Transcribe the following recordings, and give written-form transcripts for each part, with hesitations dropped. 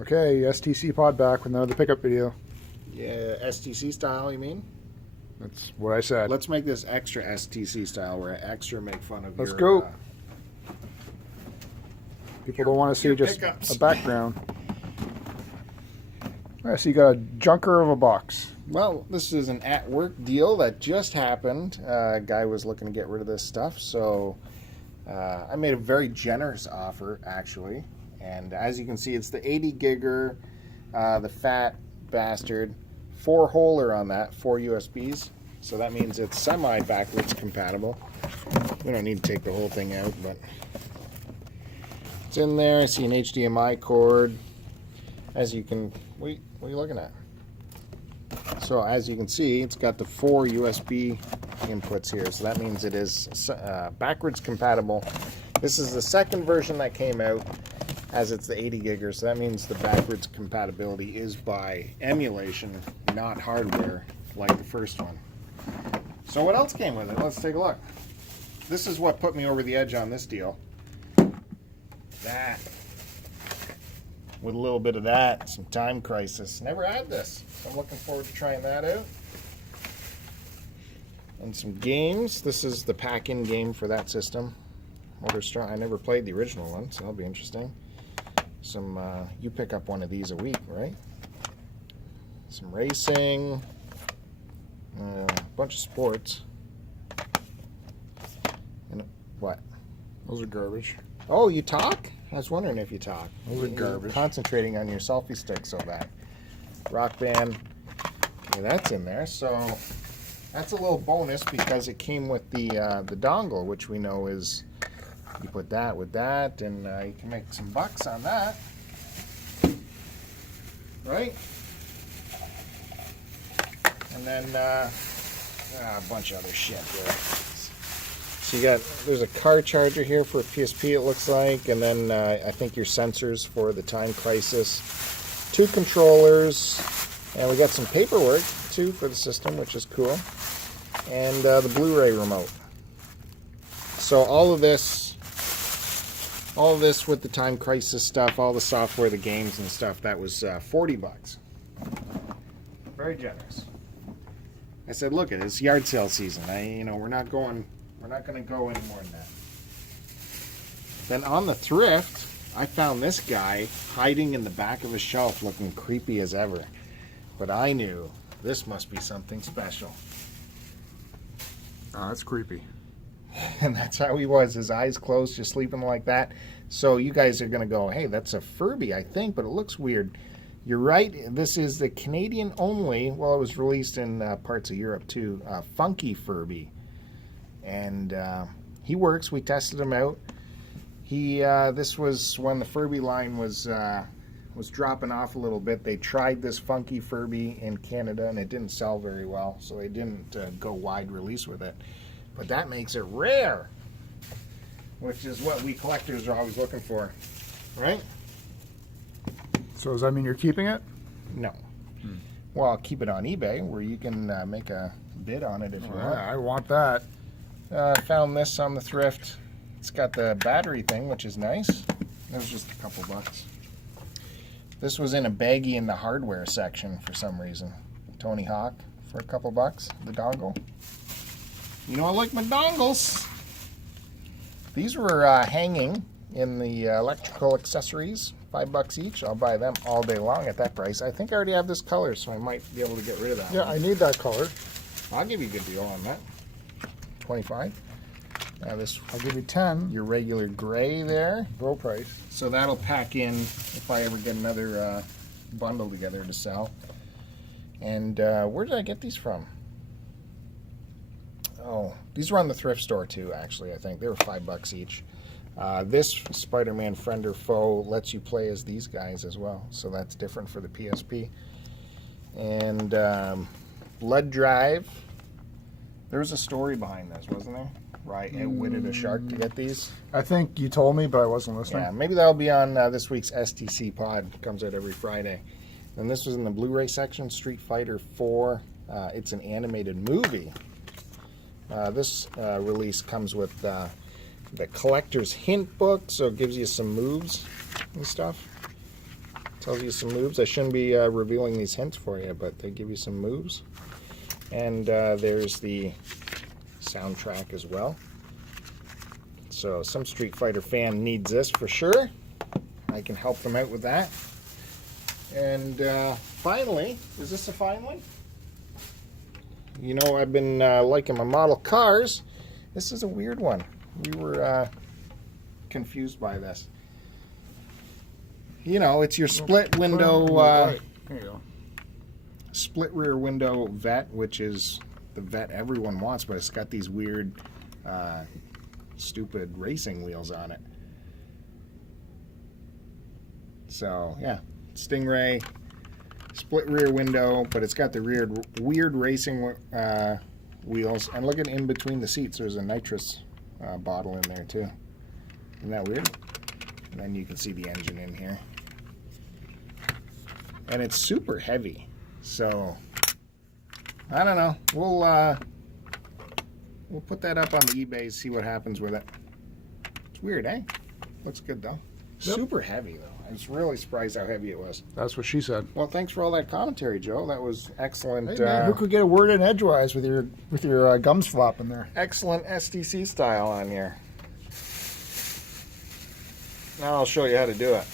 Okay, STCPOD back with another pickup video. Yeah, STC style, you mean? That's what I said. Let's make this extra STC style where extra make fun of Let's your, go. People don't want to see just pickups. a background. All right, so you got a junker of a box. Well, this is an at-work deal that just happened. A guy was looking to get rid of this stuff, so I made a very generous offer, actually. And as you can see, it's the 80 gigger, the fat bastard, 4-holer on that, 4 USBs. So that means it's semi-backwards compatible. We don't need to take the whole thing out, but it's in there. I see an HDMI cord. As you can, what are you looking at? So as you can see, it's got the 4 USB inputs here. So that means it is backwards compatible. This is the second version that came out, as it's the 80 gigger. So that means the backwards compatibility is by emulation, not hardware like the first one. So what else came with it? Let's take a look. This is what put me over the edge on this deal. That. With a little bit of that, some Time Crisis. Never had this, so I'm looking forward to trying that out. And some games. This is the pack-in game for that system. Motor Strong. I never played the original one, so that'll be interesting. Some, you pick up one of these a week, right? Some racing. A bunch of sports. And what? Those are garbage. Oh, you talk? I was wondering if you talk. Those are garbage. You're concentrating on your selfie stick so bad. Rock Band. Okay, that's in there. So that's a little bonus because it came with the dongle, which we know is, you put that with that, and you can make some bucks on that. Right? And then a bunch of other shit here. So you got, there's a car charger here for a PSP, it looks like, and then I think your sensors for the Time Crisis, 2 controllers, and we got some paperwork too for the system, which is cool, and the Blu-ray remote. So all of this with the Time Crisis stuff, all the software, the games and stuff, that was 40 bucks. Very generous. I said, look, it's yard sale season. We're not going to go any more than that. Then on the thrift, I found this guy hiding in the back of a shelf looking creepy as ever. But I knew this must be something special. Oh, that's creepy. And that's how he was, his eyes closed, just sleeping like that. So you guys are going to go, hey, that's a Furby, I think, but it looks weird. You're right, this is the Canadian only, well, it was released in parts of Europe too, Funky Furby. And he works. We tested him out. This was when the Furby line was dropping off a little bit. They tried this Funky Furby in Canada, and it didn't sell very well, so they didn't go wide release with it. But that makes it rare, which is what we collectors are always looking for, right? So does that mean you're keeping it? No. Well, I'll keep it on eBay, where you can make a bid on it if you want. Yeah, I want that. Found this on the thrift. It's got the battery thing, which is nice. It was just a couple bucks. This was in a baggie in the hardware section for some reason. Tony Hawk for a couple bucks. The dongle. You know I like my dongles. These were hanging in the electrical accessories. $5 each. I'll buy them all day long at that price. I think I already have this color, so I might be able to get rid of that. Yeah, one. I need that color. I'll give you a good deal on that. 25. Now this, I'll give you 10. your regular gray there. Low price. So that'll pack in if I ever get another bundle together to sell. And where did I get these from? Oh, these were on the thrift store too, actually, I think. They were $5 each. This Spider-Man Friend or Foe lets you play as these guys as well. So that's different for the PSP. And Blood Drive. There was a story behind this, wasn't there? Right, outwitted a shark to get these. I think you told me, but I wasn't listening. Yeah, maybe that'll be on this week's STC Pod. Comes out every Friday. And this was in the Blu-ray section, Street Fighter 4. It's an animated movie. This release comes with the collector's hint book, so it gives you some moves and stuff. Tells you some moves. I shouldn't be revealing these hints for you, but they give you some moves. And there's the soundtrack as well. So some Street Fighter fan needs this for sure. I can help them out with that. And finally, is this a finally? You know, I've been liking my model cars. This is a weird one. We were confused by this. You know, it's your split window, There you go. split rear window vet, which is the vet everyone wants, but it's got these weird, stupid racing wheels on it. So, yeah, Stingray, split rear window, but it's got the weird racing wheels. And look at in between the seats, there's a nitrous bottle in there too. Isn't that weird? And then you can see the engine in here. And it's super heavy. So, I don't know. We'll put that up on the eBay, see what happens with it. It's weird, eh? Looks good though. Yep. Super heavy though. I was really surprised how heavy it was. That's what she said. Well, thanks for all that commentary, Joe. That was excellent. Hey, man, who could get a word in edgewise with your gums flopping there? Excellent STC style on here. Now I'll show you how to do it.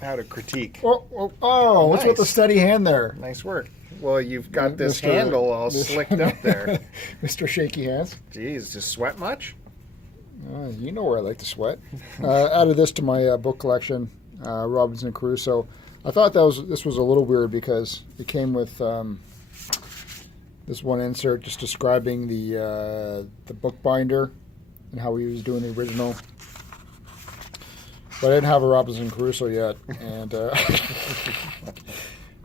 How to critique. Oh, what's with the Nice. steady hand there? Nice work. Well, you've got this Mr. handle all slicked up there. Mr. Shaky Hands. Jeez, just sweat much? You know where I like to sweat. Added this to my book collection, Robinson Crusoe. I thought this was a little weird because it came with this one insert just describing the bookbinder and how he was doing the original. But I didn't have a Robinson Crusoe yet, and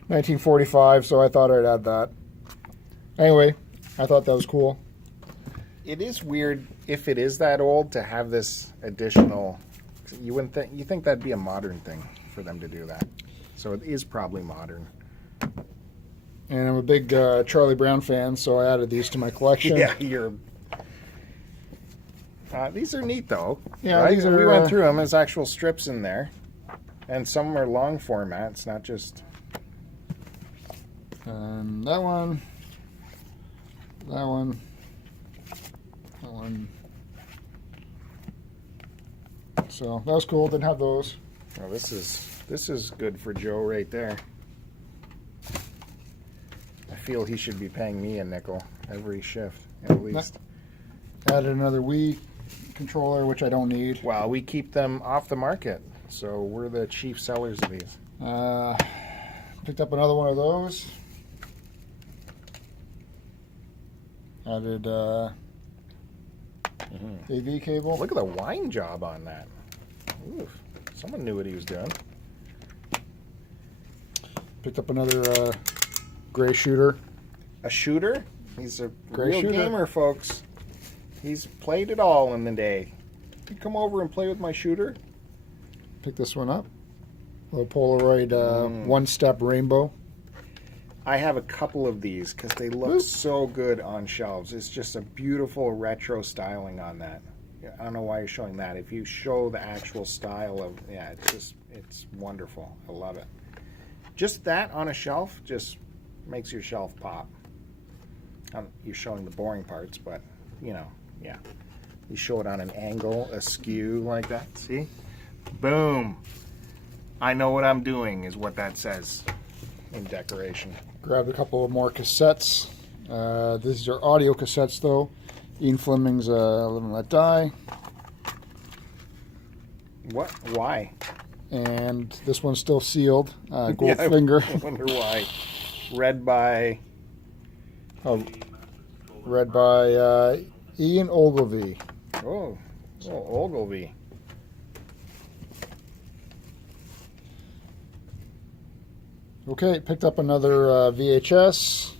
1945, so I thought I'd add that. Anyway, I thought that was cool. It is weird if it is that old to have this additional. You think that'd be a modern thing for them to do that. So it is probably modern. And I'm a big Charlie Brown fan, so I added these to my collection. Yeah, you're. These are neat though. Yeah, right? these are. We went through them as actual strips in there, and some are long formats, not just. That one. That one. That one. So that was cool. Didn't have those. Well, this is good for Joe right there. I feel he should be paying me a nickel every shift at least. Added another Wii controller, which I don't need. Wow, we keep them off the market, so we're the chief sellers of these. Picked up another one of those. Added AV cable. Look at the wine job on that. Oof, someone knew what he was doing. Picked up another gray shooter. A shooter? He's a Great real shooter. gamer, folks. He's played it all in the day. You come over and play with my shooter? Picked this one up. Little Polaroid one-step rainbow. I have a couple of these because they look so good on shelves. It's just a beautiful retro styling on that. I don't know why you're showing that. If you show the actual style of, yeah, it's wonderful. I love it. Just that on a shelf just makes your shelf pop. You're showing the boring parts, but, you know, yeah. You show it on an angle, askew like that. See? Boom. I know what I'm doing is what that says in decoration. Grabbed a couple of more cassettes. These are audio cassettes, though. Ian Fleming's Live and Let Die. What? Why? And this one's still sealed. Goldfinger. I wonder why. Read by... Read by Ian Ogilvy. Oh, Ogilvy. Okay, picked up another VHS.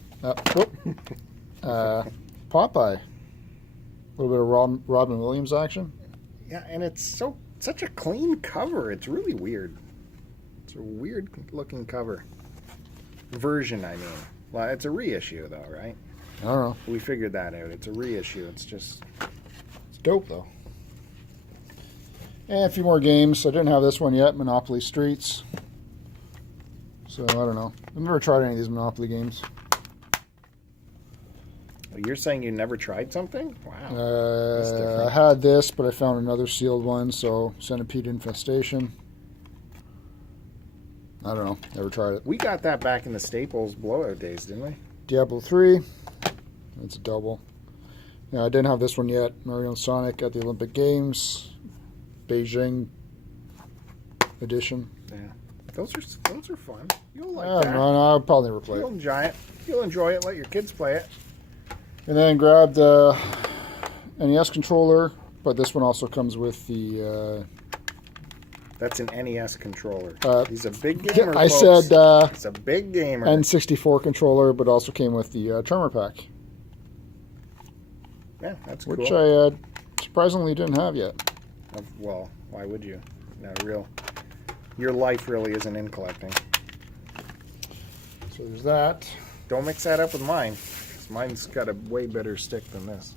Popeye. A little bit of Robin Williams action. Yeah, and it's such a clean cover. It's really weird. It's a weird looking cover. Version, I mean. Well, it's a reissue though, right? I don't know. We figured that out. It's a reissue. It's just... It's dope, though. And a few more games. I didn't have this one yet, Monopoly Streets. So, I don't know. I've never tried any of these Monopoly games. You're saying you never tried something? Wow. That's I different. had this, but I found another sealed one, so Centipede Infestation. I don't know. Never tried it. We got that back in the Staples blowout days, didn't we? Diablo 3. That's a double. Yeah, I didn't have this one yet. Mario and Sonic at the Olympic Games. Beijing edition. Yeah. Those are fun. You'll like I that. don't know. I'll probably never play You'll it. enjoy it. You'll enjoy it. Let your kids play it. And then grabbed the NES controller, but this one also comes with the... That's an NES controller. He's a big yeah, gamer, I folks. said He's a big gamer. N64 controller, but also came with the Tremor Pack, Yeah, that's which cool. I surprisingly didn't have yet. Well, why would you? No, your life really isn't in collecting. So there's that. Don't mix that up with mine. 'Cause mine's got a way better stick than this.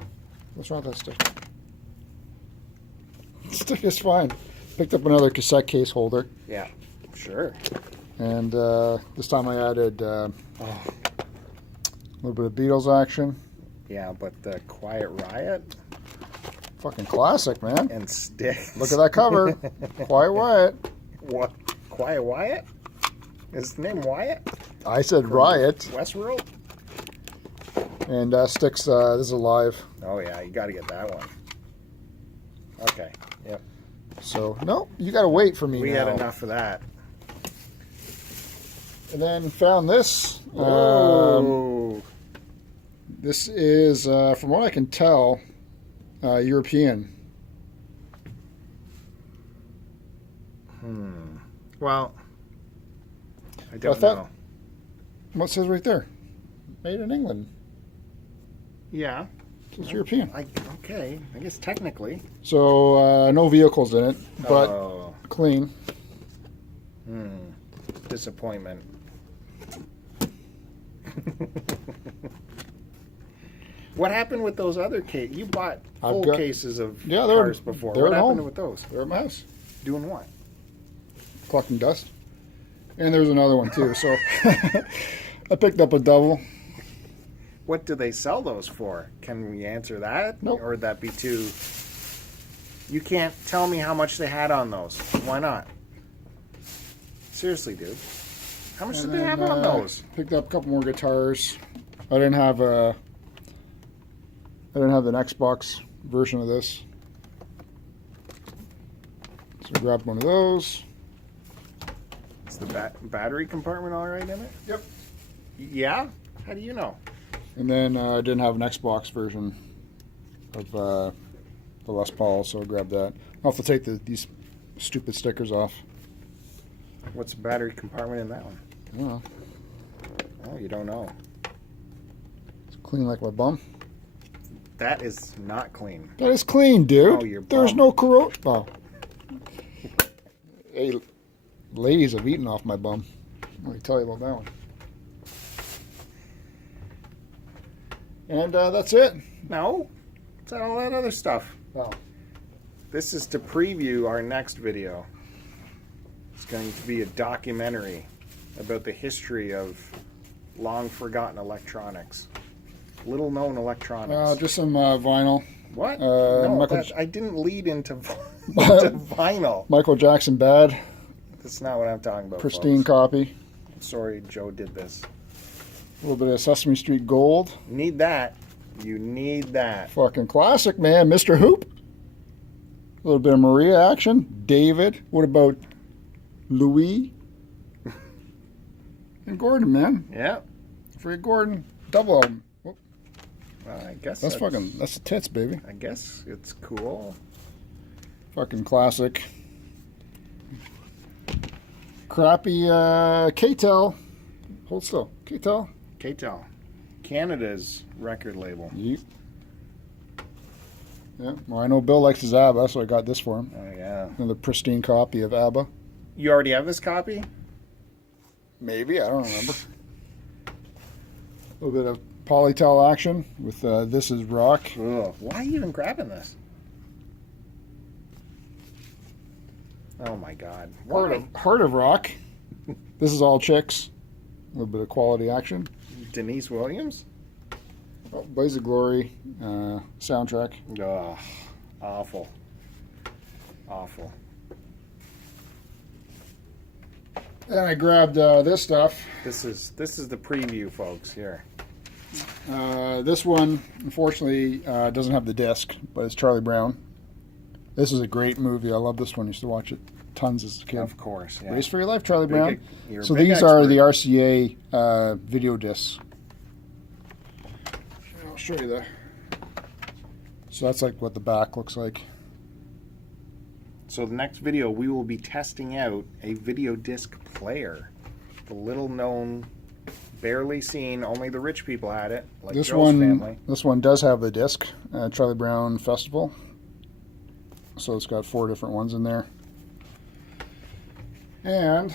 What's wrong with that stick? Stick is fine. Picked up another cassette case holder, Yeah, sure. and this time I added a little bit of Beatles action. Yeah, but the Quiet Riot Fucking classic, man. and Sticks. Look at that cover. Quiet Wyatt. What? Quiet Wyatt? Is his name Wyatt? I said Riot. Westworld? And Sticks, this is alive. Oh, yeah, you got to get that one. Okay, yep. So, no, you got to wait for me We now. had enough of that. And then found this. Whoa. This is, from what I can tell, European. Well, I don't thought- know. What says right there? Made in England. Yeah. It's European. Okay, I guess technically. So, no vehicles in it, but Oh, clean. disappointment. What happened with those other cases? You bought I've full got- cases of Yeah, they're- cars before. they're What at happened home. with those? They're at my house. Doing what? Collecting dust. And there's another one, too. So, I picked up a double. What do they sell those for? Can we answer that? Nope. Or would that be too... You can't tell me how much they had on those. Why not? Seriously, dude. How much did And they then, have on those? Picked up a couple more guitars. I didn't have an Xbox version of this. So I grabbed one of those. Is the battery compartment all right in it? Yep. Yeah? How do you know? And then I didn't have an Xbox version of the Les Paul, so I grabbed that. I'll have to take these stupid stickers off. What's the battery compartment in that one? I don't know. Oh, you don't know. It's clean like my bum. That is not clean. That is clean, dude. Oh, your There's bum. no corrosion. Oh. Hey, ladies have eaten off my bum. Let me tell you about that one. And that's it. No. It's all that other stuff. Oh. This is to preview our next video. It's going to be a documentary about the history of long forgotten electronics. Little known electronics. Just some vinyl. What? Michael No, I didn't lead into, into vinyl. Michael Jackson Bad. That's not what I'm talking about. Pristine folks. copy. Sorry, Joe did this. A little bit of Sesame Street Gold. Need that. You need that. Fucking classic, man. Mr. Hoop. A little bit of Maria action. David. What about Louis? And Gordon, man. Yeah. Free Gordon. Double album. Whoop. Well, I guess That's the tits, baby. I guess it's cool. Fucking classic. Crappy K-Tel. Hold still. K-Tel. K-Tel. Canada's record label. Yeep. Yeah. Well, I know Bill likes his ABBA, so I got this for him. Oh, yeah. Another pristine copy of ABBA. You already have this copy? Maybe. I don't remember. A little bit of Polytel action with This Is Rock. Ugh. Why are you even grabbing this? Oh my God. Why? Heart of Rock. This is all chicks. A little bit of quality action. Denise Williams? Oh, Blaze of Glory soundtrack. Oh, awful. Awful. And I grabbed this stuff. This is the preview, folks, here. This one, unfortunately, doesn't have the disc, but it's Charlie Brown. This is a great movie. I love this one. I used to watch it tons as a kid. Of course, yeah. Race for Your Life, Charlie Brown. You're a So big these are expert. the RCA video discs. I'll show you the. So that's like what the back looks like. So the next video, we will be testing out a video disc player. The little known, barely seen, only the rich people had it, like This Joe's one, family. this one does have the disc, Charlie Brown Festival. So it's got 4 different ones in there, and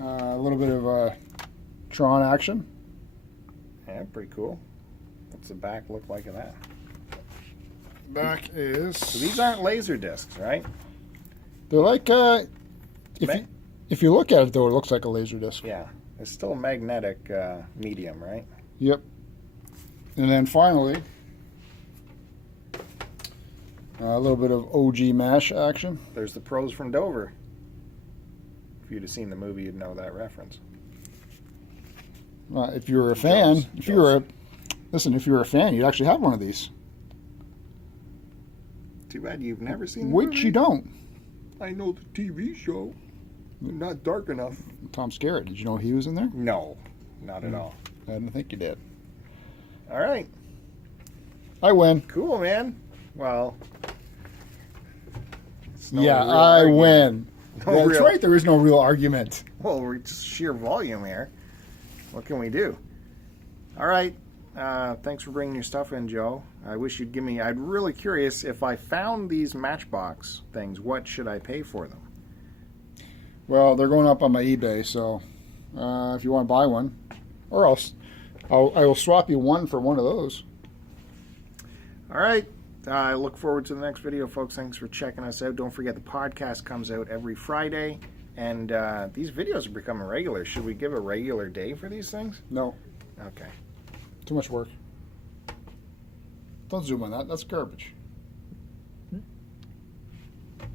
a little bit of Tron action. Yeah, pretty cool. What's the back look like of that? Back is. So these aren't laser discs, right? They're like if you look at it though, it looks like a laser disc. Yeah, it's still a magnetic medium, right? Yep. And then finally, a little bit of OG MASH action. There's the pros from Dover. If you'd have seen the movie, you'd know that reference. If you were a fan, if you were a fan, you'd actually have one of these. Too bad you've never seen the Which movie. you don't. I know the TV show. Not dark enough. Tom Skerritt. Did you know he was in there? No, not at all. I didn't think you did. All right. I win. Cool, man. Well, it's no Yeah, real I argument. win. No That's real- right. There is no real argument. Well, we're just sheer volume here. What can we do? All right. Thanks for bringing your stuff in, Joe. I wish you'd give me... I'm really curious, if I found these Matchbox things, what should I pay for them? Well, they're going up on my eBay, so if you want to buy one, or else I will swap you one for one of those. All right. I look forward to the next video, folks. Thanks for checking us out. Don't forget the podcast comes out every Friday, and these videos are becoming regular. Should we give a regular day for these things? No, Okay. too much work. Don't zoom on that. That's garbage.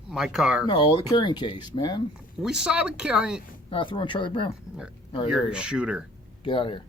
My car. No, the carrying case, man. We saw the car. Throw on Charlie Brown. All right, there You're you a go. shooter. Get out of here.